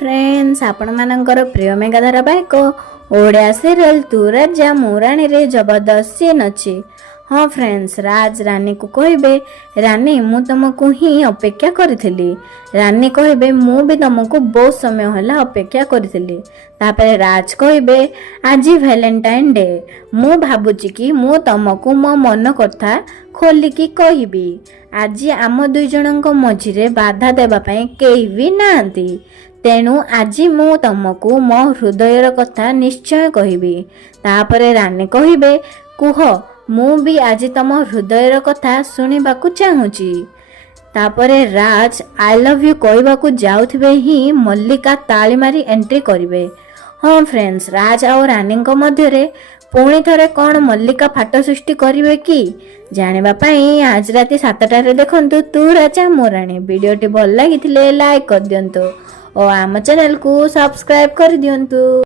Friends आपण मानकर प्रिय मेगा धारावाहिक ओडिया सीरियल तू राजा मु रानी रे जबरदस्त सीन अच्छी। हाँ फ्रेंड्स, राज रानी को कहबे रानी मु तुमको ही अपेक्षा करी। रानी कहबे मु भी तुमको बहुत समय होला अपेक्षा करी। तापरे राज कहबे आज वैलेंटाइन डे मु भाबुची कि मु तुमको मो मन कथा खोलिकी कहबी। आज आम दुई जनक मझिरे बाधा देबा पई केही भी नांती, तेणु आज मु तुमको मो हृदयर कथा निश्चय कहबी। तापरे रानी कहबे कुह मु भी आज तम हृदयर कथा सुनिबाकू चाहूची। तापरे राज आई लव यू कहबाकू जाउथिबे ही मल्लिका ताली मारी एंट्री करिवे। हाँ फ्रेंड्स, राज और रानी मध्यरे पुणी थरे कौन मल्लिका फाट सृष्टि करिवे कि जानिबा पई आज राति 7टारे देखंतु तू राजा मु रानी। वीडियोटी भल लागिथिले लाइक कर दियंतु और आम चैनल को सब्सक्राइब कर दियंतु।